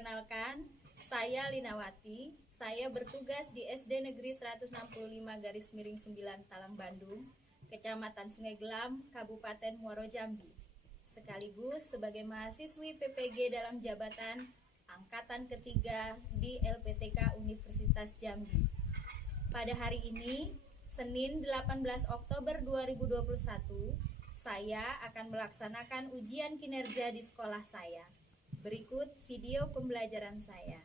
Perkenalkan, saya Linawati. Saya bertugas di SD Negeri 165-9 Talang Bandung, Kecamatan Sungai Gelam, Kabupaten Muaro Jambi. Sekaligus sebagai mahasiswi PPG dalam jabatan Angkatan Ketiga di LPTK Universitas Jambi. Pada hari ini, Senin 18 Oktober 2021, saya akan melaksanakan ujian kinerja di sekolah saya. Berikut video pembelajaran saya.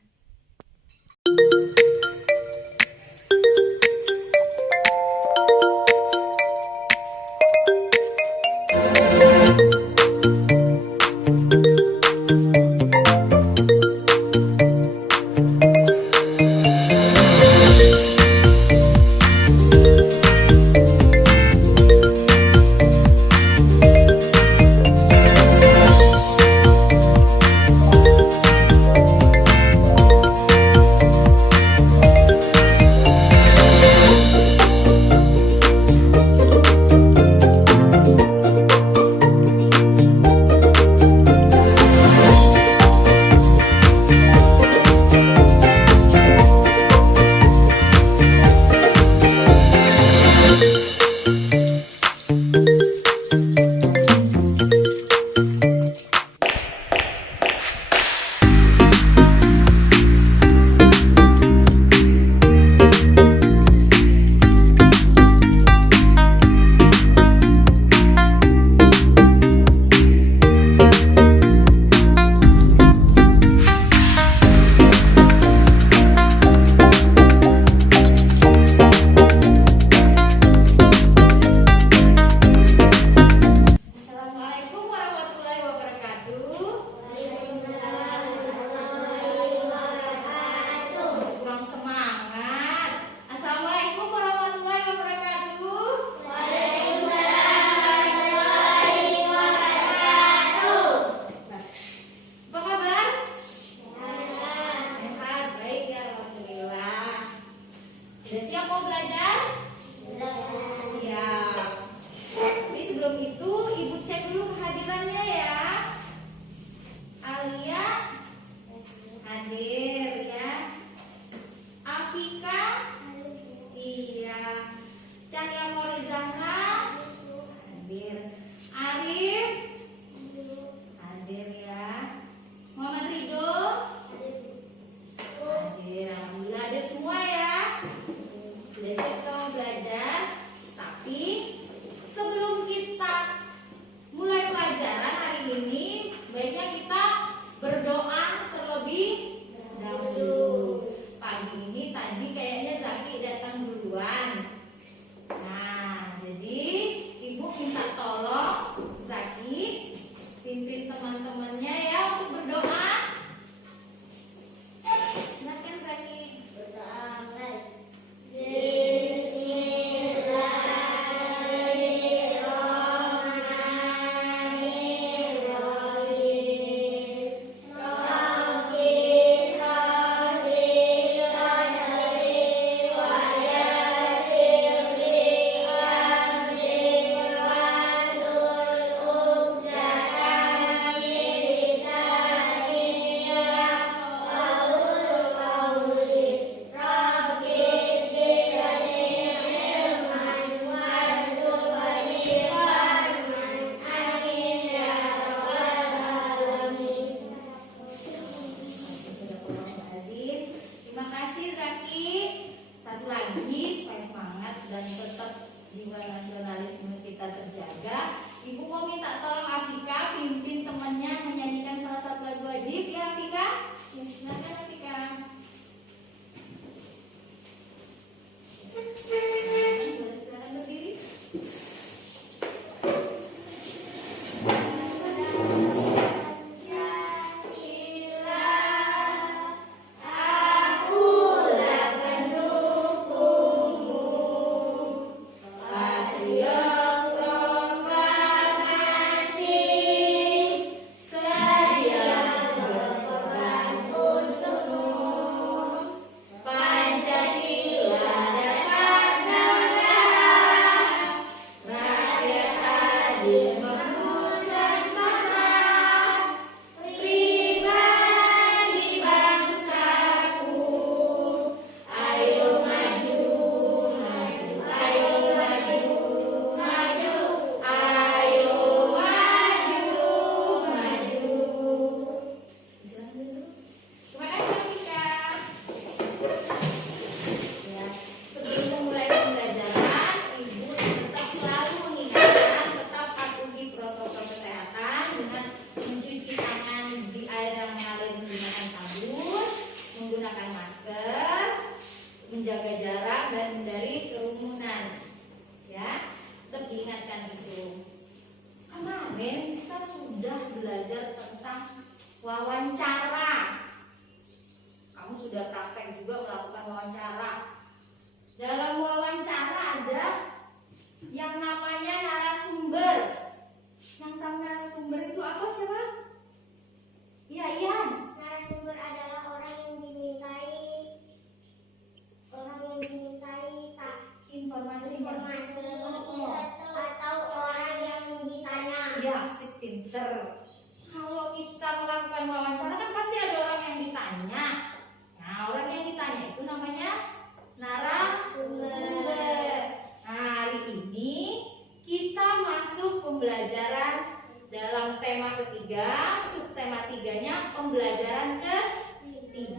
Assalamualaikum warahmatullahi wabarakatuh. Kurang semangat. Assalamualaikum warahmatullahi wabarakatuh. Apa kabar? Sehat, baik ya, alhamdulillah. Sudah siap mau belajar? Siap. Tapi sebelum itu, Ibu cek dulu kehadirannya ya. Alia hadir ya. Afika, iya. Cahya Morizana hadir. Arif hadir ya. Muhammad Ridho hadir. Alhamdulillah hadir semua ya. Sudah siap kamu belajar. Tapi sebelum kita mulai pelajaran hari ini, sebaiknya kita berdoa terlebih dahulu. Pagi ini tadi kayaknya Zaki datang duluan. Nah, jadi Ibu minta tolong Zaki pimpin teman-temannya ya untuk berdoa. Silakan Zaki. Terima kasih Zaki. Satu lagi supaya semangat dan tetap jiwa nasionalisme kita terjaga, Ibu mau minta tolong Afika pimpin temannya menyanyikan salah satu lagu wajib ya Afika. Silakan Afika. Silakan berdiri. Pancasila,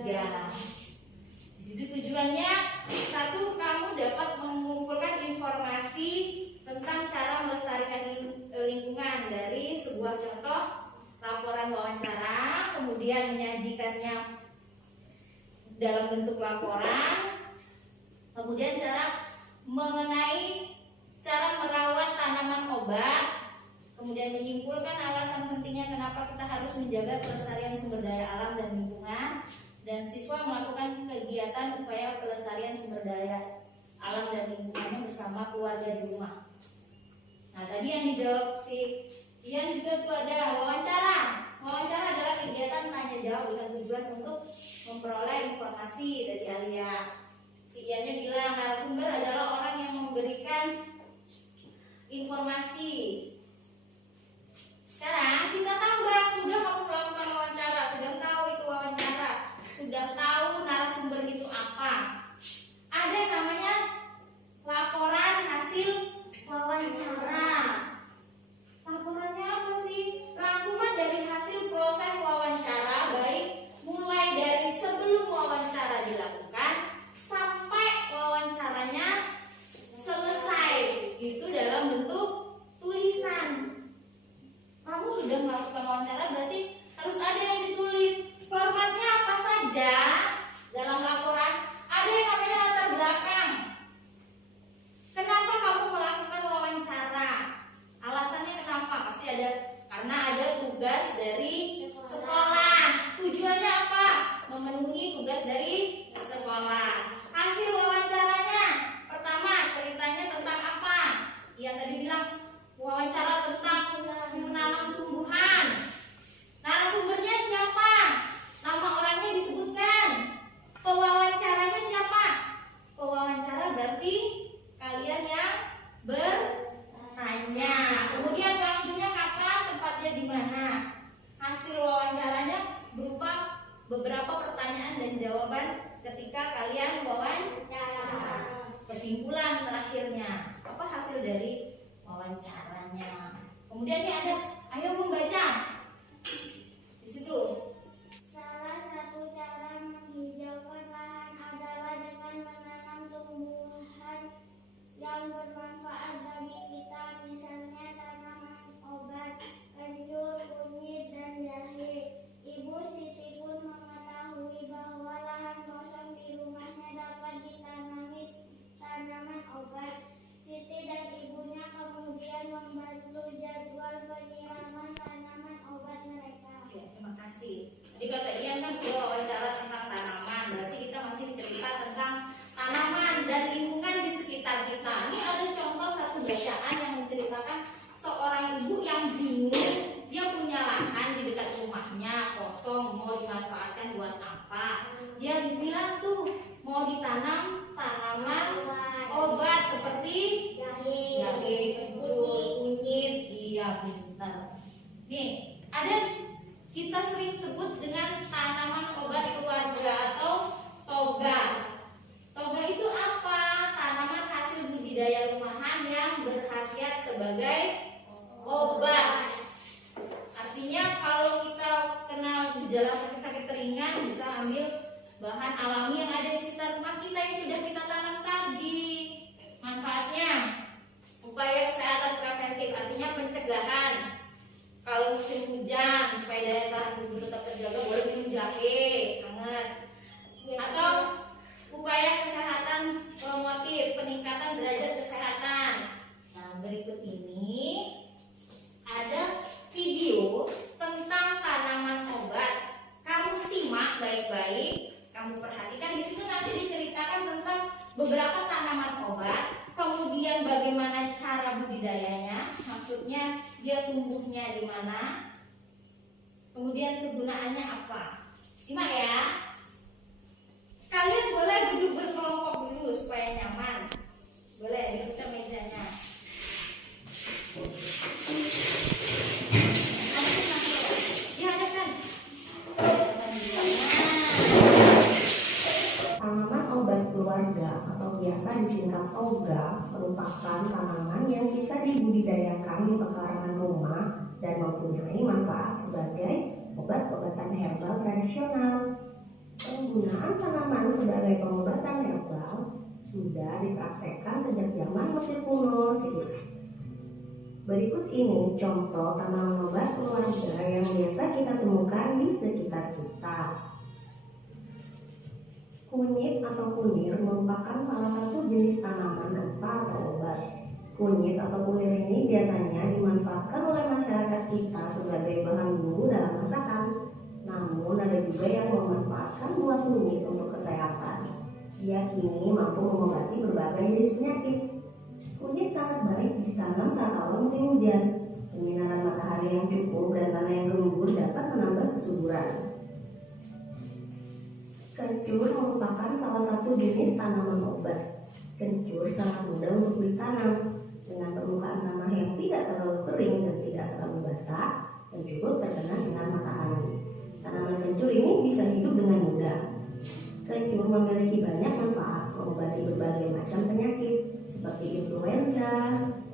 3. Di situ tujuannya, satu, kamu dapat mengumpulkan informasi tentang cara melestarikan lingkungan dari sebuah contoh laporan wawancara, kemudian menyajikannya dalam bentuk laporan, kemudian cara mengenai cara merawat tanaman obat, kemudian menyimpulkan alasan pentingnya kenapa kita harus menjaga pelestarian sumber daya alam dan lingkungan, dan siswa melakukan kegiatan upaya pelestarian sumber daya alam dan lingkungannya bersama keluarga di rumah. Nah, tadi yang dijawab si Ian juga tuh ada wawancara. Wawancara adalah kegiatan tanya jawab dengan tujuan untuk memperoleh informasi dari Alia. Si Iannya bilang narasumber adalah orang yang memberikan informasi. Sekarang kita tambah, sudah kamu melakukan wawancara, sudah tahu itu wawancara, sudah tahu narasumber itu apa. Ada yang namanya laporan hasil wawancara. Laporannya apa sih? Rangkuman dari hasil proses wawancara, baik mulai dari sebelum wawancara dilakukan sampai wawancaranya selesai. Itu dalam bentuk tulisan. Kamu sudah melakukan wawancara, berarti harus ada yang ditulis. Formatnya apa saja dalam laporan? Ada yang namanya latar belakang. Kenapa kamu melakukan wawancara? Alasannya kenapa? Pasti ada, karena ada tugas dari sekolah. Tujuannya apa? Memenuhi tugas dari sekolah. Hasil wawancaranya, pertama ceritanya tentang apa? Yang tadi bilang wawancara tentang menanam tumbuhan. Narasumbernya siapa? Nama orangnya disebutkan. Pewawancaranya siapa? Pewawancara berarti kalian yang bertanya. Kemudian waktunya kapan, tempatnya di mana. Hasil wawancaranya berupa beberapa pertanyaan dan jawaban ketika kalian wawancara. Kesimpulan terakhirnya, apa hasil dari wawancaranya. Kemudian ini ada, ayo membaca. Di situ. Salah satu cara menghijaukan lahan adalah dengan menanam tumbuhan yang bermanfaat bagi kita, misalnya tanaman obat, kencur, kunyit, dan jahe. Ibu Siti pun mengetahui bahwa lahan kosong di rumahnya dapat ditanami tanaman obat. Siti dan ibunya kemudian membantu jadwal penyiraman tanaman obat mereka. Oke, terima kasih. Tadi kata Ian kan sudah wawancara tentang tanaman, berarti kita masih cerita tentang tanaman dan lingkungan di sekitar kita. Ini ada contoh satu bacaan yang menceritakan seorang ibu yang bingung, dia punya lahan di dekat rumahnya kosong, mau dimanfaatkan buat apa? Dia bilang tuh mau ditanam tanaman obat seperti jahe, kencur, kunyit. Iya, benar. Nih, ada kita sering sebut dengan tanaman obat keluarga atau toga. Toga itu apa? Tanaman hasil budidaya rumahan yang berkhasiat sebagai obat. Artinya kalau kita kena gejala sakit-sakit ringan, bisa ambil bahan alami yang ada di sekitar rumah kita yang sudah kita tanam tadi. Manfaatnya, upaya kesehatan preventif, artinya pencegahan. Kalau musim hujan, supaya daya tahan tubuh tetap terjaga, boleh minum jahe hangat. Atau upaya kesehatan promotif, peningkatan derajat kesehatan. Nah, berikut ini ada video tentang tanaman obat. Kamu simak baik-baik, kamu perhatikan. Di situ nanti diceritakan tentang beberapa tanaman obat, kemudian bagaimana cara budidayanya, maksudnya dia tumbuhnya di mana, kemudian kegunaannya apa. Simak ya. Kalian boleh duduk berkelompok dulu supaya nyaman. Boleh diputar mejanya. Tanaman obat keluarga atau biasa disingkat toga merupakan tanaman yang bisa dibudidayakan di pekarangan rumah dan mempunyai manfaat sebagai obat-obatan herbal tradisional. Penggunaan tanaman sebagai pengobatan herbal sudah dipraktekkan sejak zaman Mesir kuno. Berikut ini contoh tanaman obat keluarga yang biasa kita temukan di sekitar kita. Kunyit atau kunir merupakan salah satu jenis tanaman rempah atau obat. Kunyit atau kunir ini biasanya dimanfaatkan oleh masyarakat kita sebagai bahan bumbu dalam masakan. Namun ada juga yang memanfaatkan buah kunyit untuk kesehatan. Ia kini mampu mengobati berbagai jenis penyakit. Kunyit sangat baik ditanam saat awal musim hujan. Penyinaran matahari yang cukup dan tanah yang gembur dapat menambah kesuburan. Kencur merupakan salah satu jenis tanaman obat. Kencur sangat mudah untuk ditanam. Dengan permukaan tanah yang tidak terlalu kering dan tidak terlalu basah dan cukup terkena sinar matahari. Tanaman kencur ini bisa hidup dengan mudah. Kencur memiliki banyak manfaat mengobati berbagai macam penyakit seperti influenza,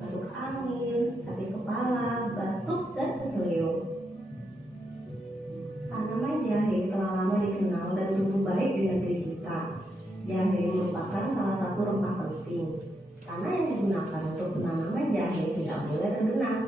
masuk angin, sakit kepala, batuk, dan keseleo. Tanaman jahe telah lama dikenal dan tumbuh baik di negeri kita. Jahe merupakan salah satu rempah penting. Tanah yang digunakan untuk penanaman jahe tidak boleh tergenang.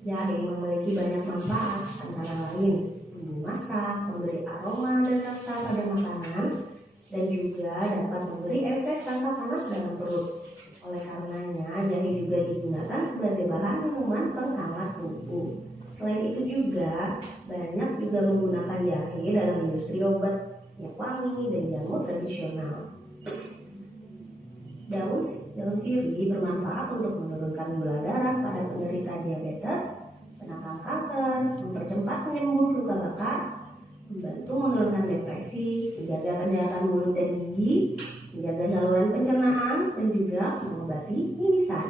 Jahe memiliki banyak manfaat, antara lain masak, memberi aroma dan rasa pada makanan, dan juga dapat memberi efek rasa panas dalam perut. Oleh karenanya, jahe juga digunakan sebagai bahan minuman penghangat tubuh. Selain itu juga, banyak juga menggunakan jahe dalam industri obat, minyak wangi, dan jamu tradisional. Daun sirih bermanfaat untuk menurunkan gula darah pada penderita diabetes, penangkal kanker, mempercepat penyembuh luka bakar, membantu menurunkan depresi, menjaga kesehatan mulut dan gigi, menjaga saluran pencernaan, dan juga mengobati mimisan.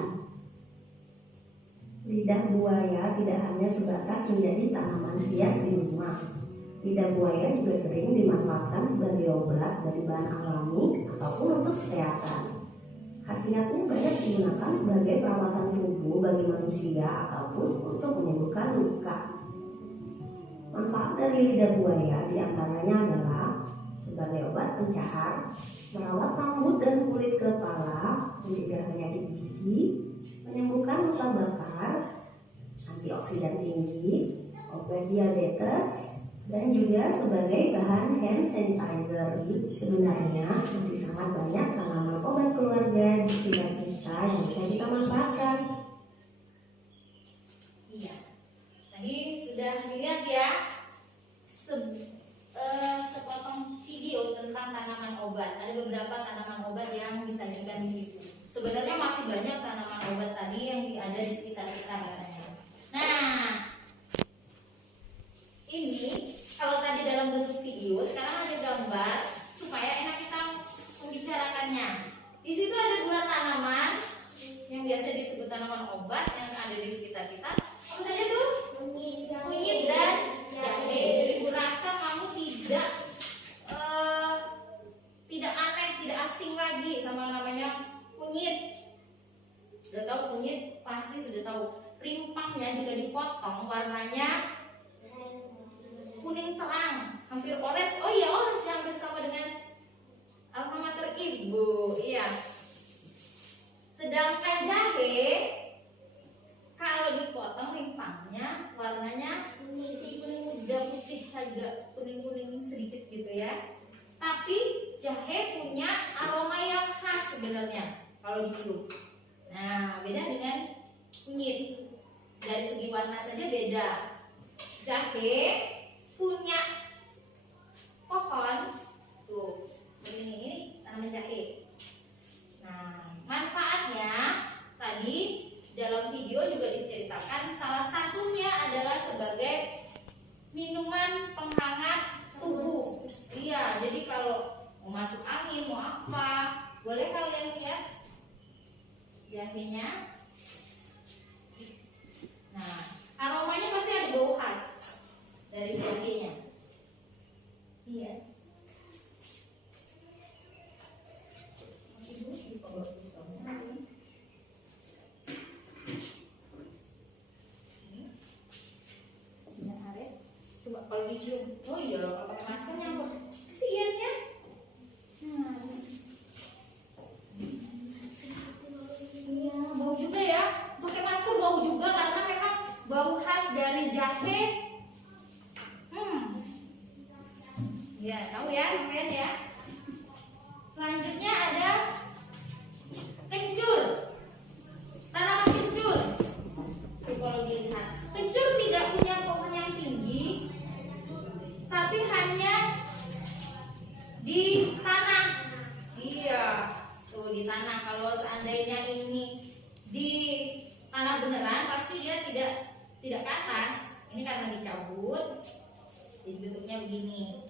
Lidah buaya tidak hanya sebatas menjadi tanaman hias di rumah. Lidah buaya juga sering dimanfaatkan sebagai obat dari bahan alami ataupun untuk kesehatan. Khasiatnya banyak digunakan sebagai perawatan tubuh bagi manusia ataupun untuk menyembuhkan luka. Manfaat dari lidah buaya diantaranya adalah sebagai obat pencahar, merawat rambut dan kulit kepala, mencegah penyakit gigi, menyembuhkan luka bakar, antioksidan tinggi, obat diabetes, dan juga sebagai bahan hand sanitizer. Sebenarnya masih sangat banyak tanaman obat keluarga di sekitar kita yang bisa kita manfaatkan. Iya, tadi sudah dilihat ya sepotong video tentang tanaman obat. Ada beberapa tanaman obat yang disajikan di situ. Sebenarnya masih banyak tanaman obat tadi yang ada di sekitar kita katanya. Nah, ini kalau tadi dalam bentuk video, sekarang ada gambar supaya enak kita membicarakannya. Di situ ada dua tanaman yang biasa disebut tanaman obat yang ada di sekitar kita. Apa saja tuh? Kunyit dan jahe. Jadi gue rasa kamu tidak aneh, tidak asing lagi sama namanya kunyit. Sudah tahu kunyit? Pasti sudah tahu. Rimpangnya jika dipotong warnanya kuning terang, hampir orange. Oh iya, orange hampir sama dengan alma mater ibu. Iya. Sedangkan jahe kalau dipotong rimpangnya warnanya kuning muda, putih saja, kuning sedikit gitu ya. Tapi jahe punya aroma yang khas sebenarnya kalau dicium. Nah, beda dengan kunyit. Dari segi warna saja beda. Jahe punya pohon tuh ini tanaman jahe. Nah, manfaatnya tadi dalam video juga diceritakan salah satunya adalah sebagai minuman penghangat tubuh. Iya, jadi kalau mau masuk angin mau apa boleh kalian lihat jahenya. Nah, aromanya pasti ada bau khas dari jahenya. Iya. Coba kalau dicium, oh iya kalau pakai masker nyamuk, kasihan ya. Tahu ya teman ya. Selanjutnya ada kencur. Tanaman kencur. Tuh, kalau dilihat, kencur tidak punya pohon yang tinggi, tapi hanya di tanah. Iya, tuh di tanah. Kalau seandainya ini di tanah beneran, pasti dia tidak ke atas. Ini karena dicabut, jadi bentuknya begini.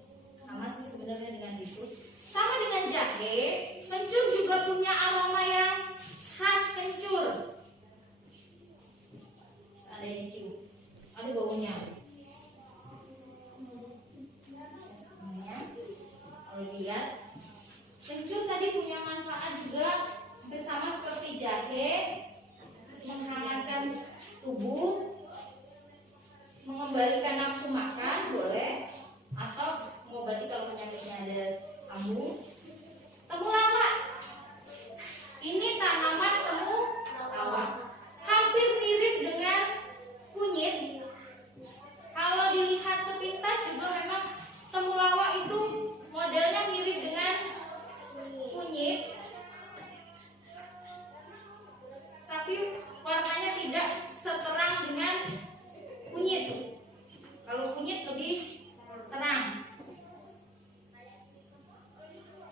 Sama sih sebenarnya dengan itu. Sama dengan jahe, kencur juga punya aroma yang khas kencur. Ada yang cium, ada baunya. Kalau lihat, kencur tadi punya manfaat juga hampir sama seperti jahe, menghangatkan tubuh, mengembalikan nafsu makan boleh, atau mengobati kalau penyakitnya ada kambuh. Temulawak, ini tanaman temulawak, hampir mirip dengan kunyit. Kalau dilihat sepintas juga memang temulawak itu modelnya mirip dengan kunyit, tapi warnanya tidak seterang dengan kunyit. Kalau kunyit lebih terang.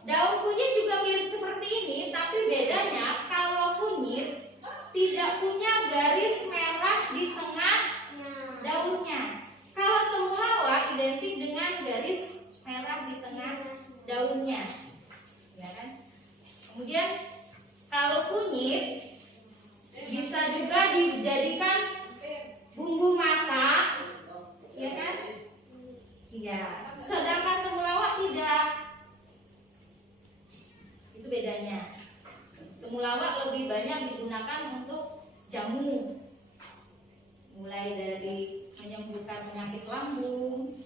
Daun kunyit juga mirip seperti ini, tapi bedanya kalau kunyit tidak punya garis merah di tengah daunnya. Kalau temulawak identik dengan garis merah di tengah daunnya, ya kan? Kemudian kalau kunyit bisa juga dijadikan bumbu masak, ya kan? Iya. Sedangkan temulawak tidak. Itu bedanya. Temulawak lebih banyak digunakan untuk jamu, mulai dari menyembuhkan penyakit lambung.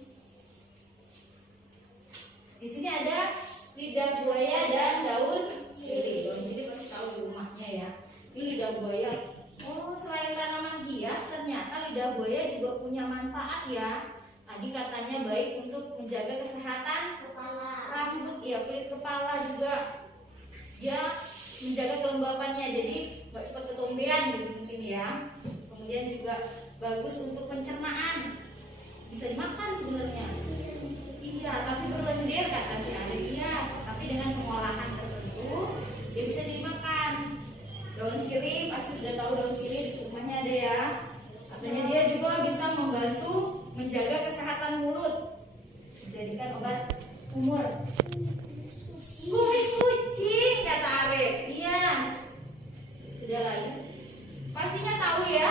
Di sini ada lidah buaya dan daun sirih. Daun sirih pasti tahu di rumahnya ya. Ini lidah buaya. Oh, selain tanaman hias, ternyata lidah buaya juga punya manfaat ya. Tadi katanya baik untuk menjaga kesehatan rambut, ya, kulit kepala juga. Dia menjaga kelembapannya, jadi nggak cepat ketombean gitu mungkin ya. Kemudian juga bagus untuk pencernaan, bisa dimakan sebenarnya. Iya, tapi berlendir kata si Adit. Iya, tapi dengan pengolahan tertentu dia bisa dimakan. Daun sirih pasti sudah tahu, daun sirih di rumahnya ada ya. Katanya dia juga bisa membantu menjaga kesehatan mulut, dijadikan obat umur. Kumis kucing kata Arif. Iya, sudah lah ya. Pastinya tahu ya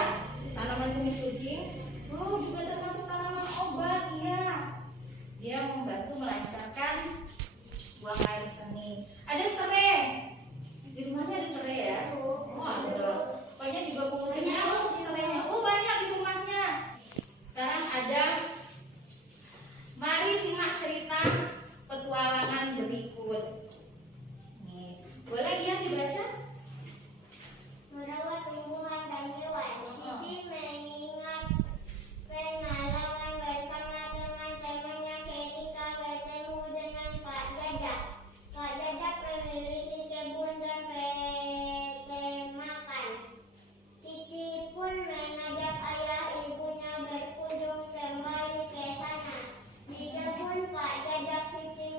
tanaman kumis kucing. Oh, juga termasuk tanaman obat. Iya, dia membantu melancarkan buang air seni. Ada serai. Di rumahnya ada serai ya? Oh, ada. Pokoknya juga pengusir nyamuk serainya. Oh, banyak di rumahnya. Sekarang ada. Mari simak cerita petualangan berikut. Nih, boleh Ian dibaca? Merawat tumbuhan dan hewan. Siti mengingat pengalaman bersama teman-temannya ketika bertemu dengan Pak Jajak. Pak Jajak memiliki kebun dan peternakan. Siti pun mengajak ayah ibunya berkunjung kembali ke sana. Di kebun Pak Jajak, Siti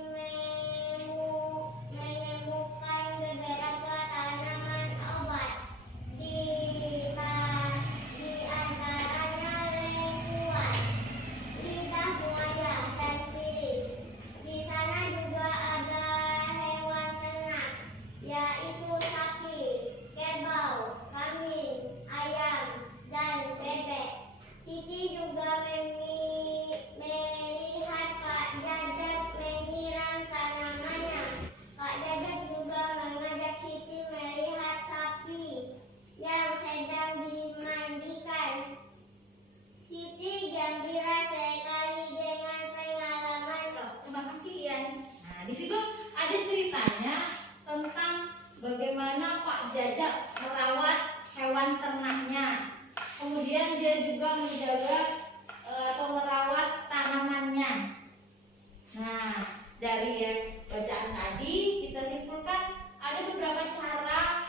dari bacaan tadi kita simpulkan ada beberapa cara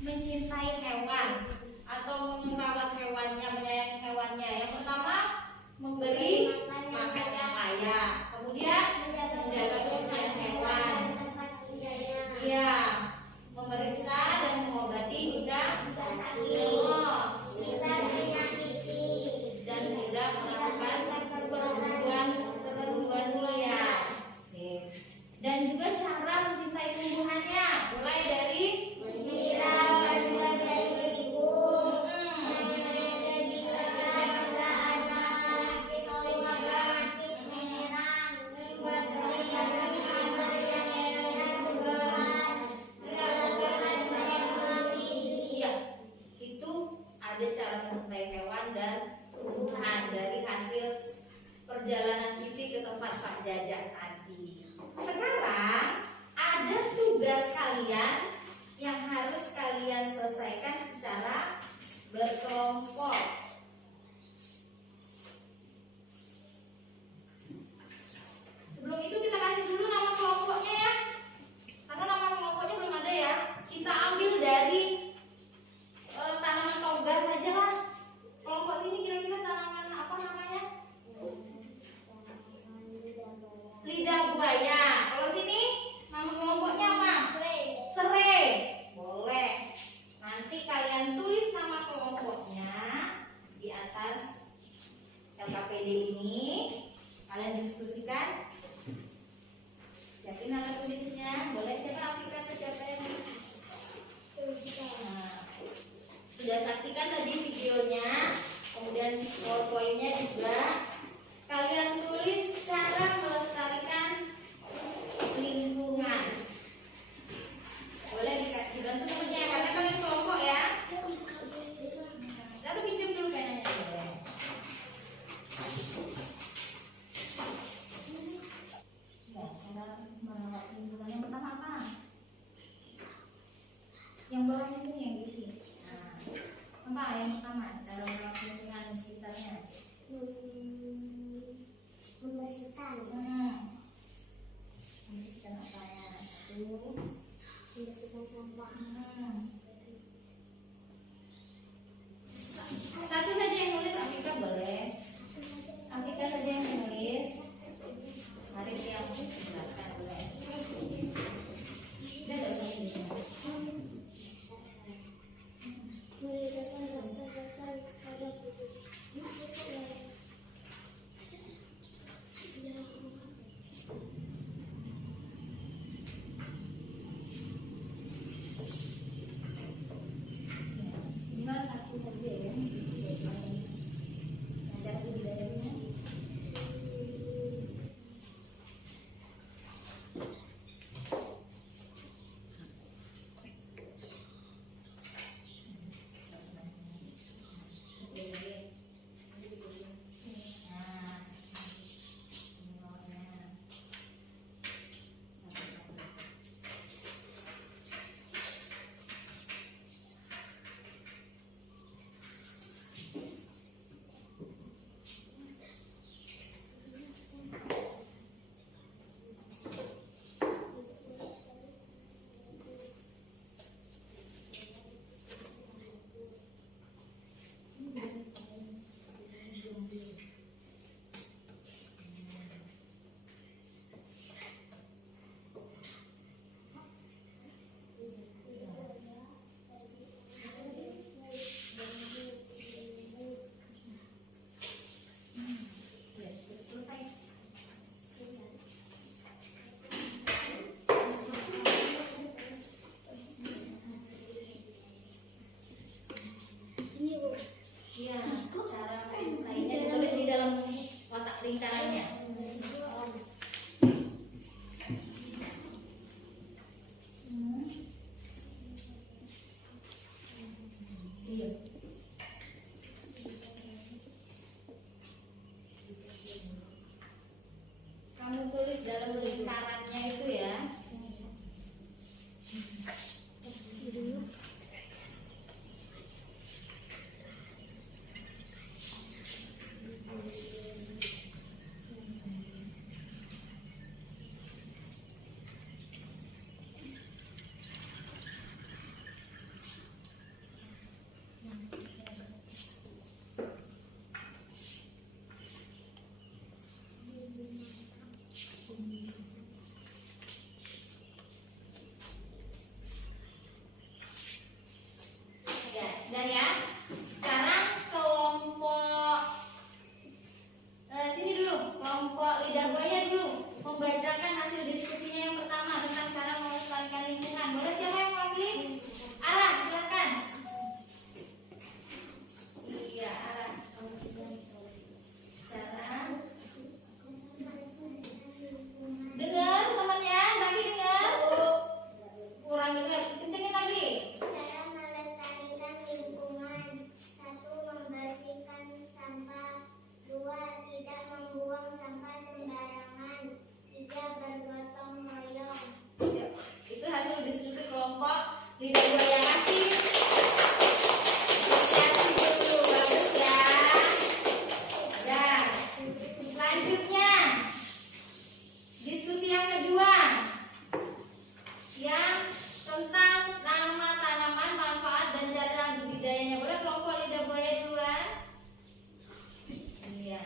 mencintai hewan atau merawat hewannya, menyayangi hewannya. Yang pertama, memberi makan yang layak. Kemudian menjaga kebersihan hewan. Iya, memeriksa dan mengobati jika sakit. Dan tidak melakukan perburuan liar. Dan juga cara mencintai tumbuhannya, mulai dari ada cara mencintai hewan dan tumbuhan dari hasil perjalanan Siti ke tempat Pak Jajak tadi. Sekarang ada tugas kalian yang harus kalian selesaikan secara berkelompok. Sebelum itu kita kasih dulu nama kelompoknya ya, karena nama kelompoknya belum ada ya. Kita ambil dari tanaman toga saja lah. Kelompok sini kira-kira tanaman apa namanya? Lidah buaya. Kalau sini nama kelompoknya apa? Serai. Boleh. Nanti kalian tulis nama kelompoknya di atas LKPD ini. Kalian diskusikan. Siapin alat tulisnya. Boleh, siapa aktifkan pencapaian? Sudah saksikan tadi videonya, kemudian PowerPoint-nya juga. Kalian tulis cara melestarikan lingkungan. Boleh dibantu temennya karena kalian kelompok ya. Lalu pinjam dulu penanya boleh. Ya, cara merawat lingkungan yang pertama apa? Yang bawahnya sini, yang di sini. Apa yang pertama cara merawat lingkungan sekitarnya? Membersihkan. Membersihkan apa ya? Membersihkan sampah. Satu saja yang nulis, Afrika boleh. Afrika saja yang nulis. Mari yang jelaskan boleh. Dan tidak usah ini. Minimal satu saja ya. Ngajar budidayanya. Iya, cara lainnya ditulis di dalam kotak lingkarannya. Iya. Kamu tulis dalam lingkarannya itu ya. Lidah buaya kasih. Kasih dulu, bagus ya. Nah, selanjutnya diskusi yang kedua yang tentang nama tanaman, manfaat dan cara budidayanya. Boleh kelompok lidah buaya duluan? Iya.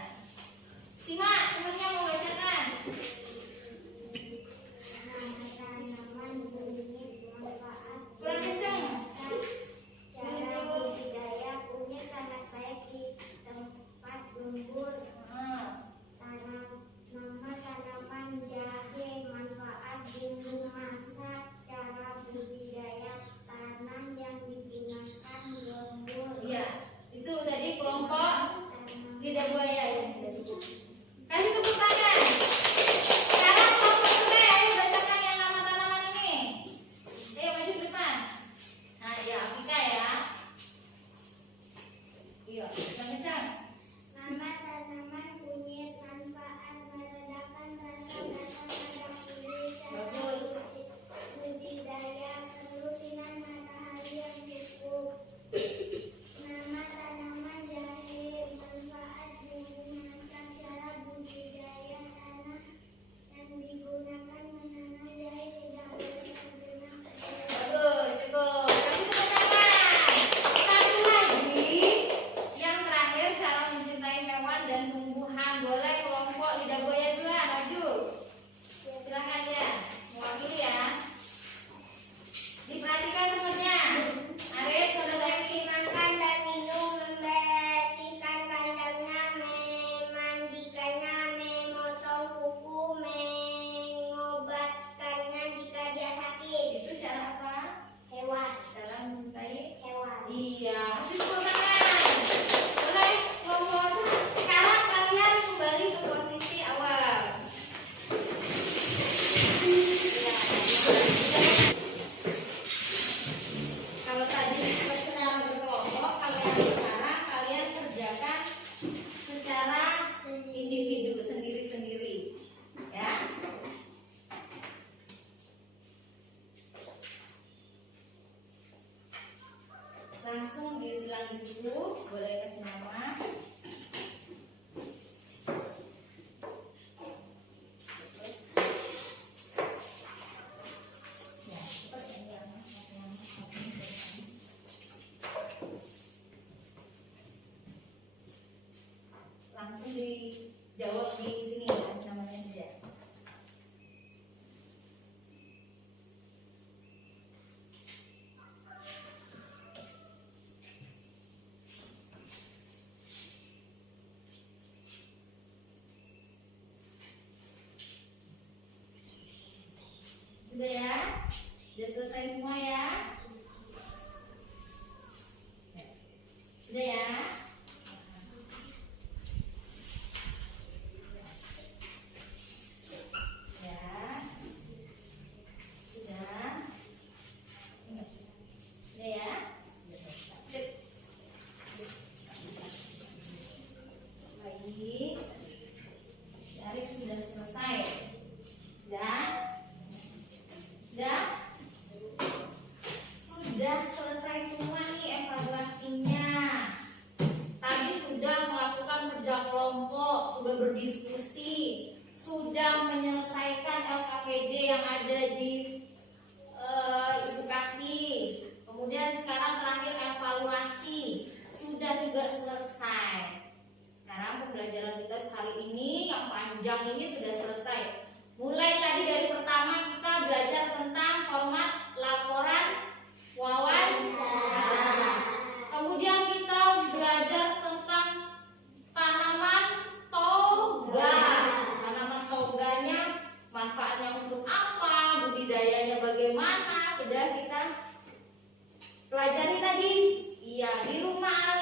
Simak, temannya mau bacakan. Nama tanaman kunyit manfaat Kurang kenceng. cara budidaya kunyit sangat baik di tempat gembur. Nama tanaman jahe manfaat bumbu masak cara budidaya tanam yang digunakan gembur. Iya, itu tadi kelompok lidah buaya ya. Kasih tepuk tangan. Sekarang kelompok kedua, ayo bacakan yang nama tanaman ini. Ayo maju ke depan. Nah, ya Afika ya. Iya, kencang. Nama tanaman kunyit manfaat meredakan rasa dasar pada kulit. Bagus. Budidaya perlu sinar matahari yang cukup. Nama tanaman jahe manfaat bumbu masak cara budidaya tanah yang digunakan menanam jahe tidak boleh terkena Bagus, cukup. Kasih tepuk tangan. Satu lagi. Yang terakhir, cara mencintai hewan dan tumbuhan. Boleh kelompok lidah buaya duluan, maju. Silakan ya, mewakili ya. Diperhatikan temennya. Arif, selesai. makan dan minum, membersihkan kandangnya, memandikannya, memotong kuku, mengobatkannya jika dia sakit. Itu cara apa? Hewan, Cara mencintai. hewan. Iya, kasih tepuk tangan. Boleh kelompok. Sekarang kalian kembali ke posisi awal. Kalau tadi secara berkelompok, kalau yang sekarang kalian kerjakan secara individu sendiri-sendiri, ya. Langsung disilang di situ, boleh kasih nama. Ya, cepat ya, langsung dijawab di sini, kasih namanya saja. Sudah ya? Sudah selesai semua ya? Sudah ya? Ya. Sudah. Sudah ya? Sip. Baik. Arif sudah selesai. Sudah? Sudah? Sudah selesai semua nih evaluasinya. Tadi sudah melakukan kerja kelompok, sudah berdiskusi, sudah menyelesaikan LKPD yang ada di edukasi. Kemudian sekarang terakhir evaluasi, sudah juga selesai. Sekarang pembelajaran kita hari ini yang panjang ini sudah selesai. Mulai tadi dari pertama kita belajar tentang format laporan wawancara. Kemudian kita belajar tentang tanaman toga. Tanaman toganya manfaatnya untuk apa, budidayanya bagaimana, sudah kita pelajari tadi. Iya, di rumah